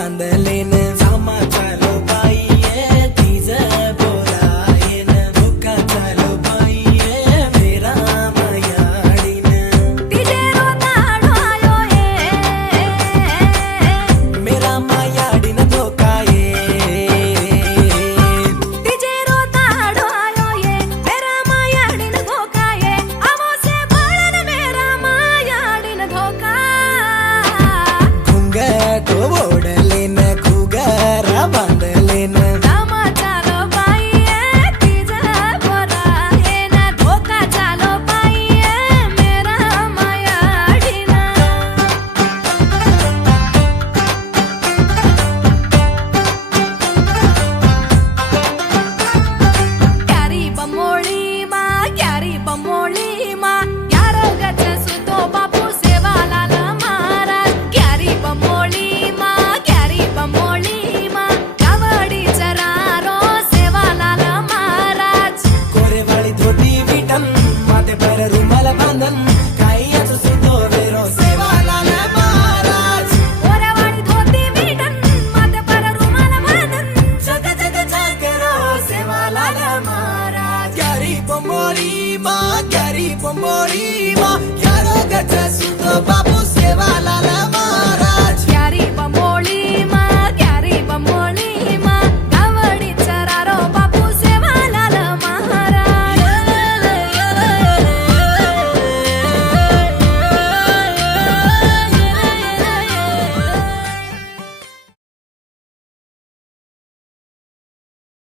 बांधलेन सामा चालो बाईये तीज बोलायेन धोका चालो बाईये मेरा मायाडीन तिजेरो ताडो आयो मेरा मायाडीन धोका तिजेरो ताडो आयो मेरा मायाडीन धोका आवो से बाळन मेरा मायाडीन धोका घुंगट ओढलेन खुगारा बांधलेन सामा चालो बाईये तीज बोलायेन धोका चालो बाईये मेरा मायाडीन क्यारी बमोळी मा यारो गच सुतो बापू सेवालाल महाराज क्यारी बमोळी मा कावडी चरारो सेवालाल महाराज कोरेवाळी धोती विटन माथे पर रुमाल बांधन कायच सुतो वेरो सेवालाल महाराज ओरेवाडी धोती विटन माथे पर रुमाल बांधन जग जग जागरो सेवालाल महाराज क्यारी बमोळी मा यारो गच सुतो बापू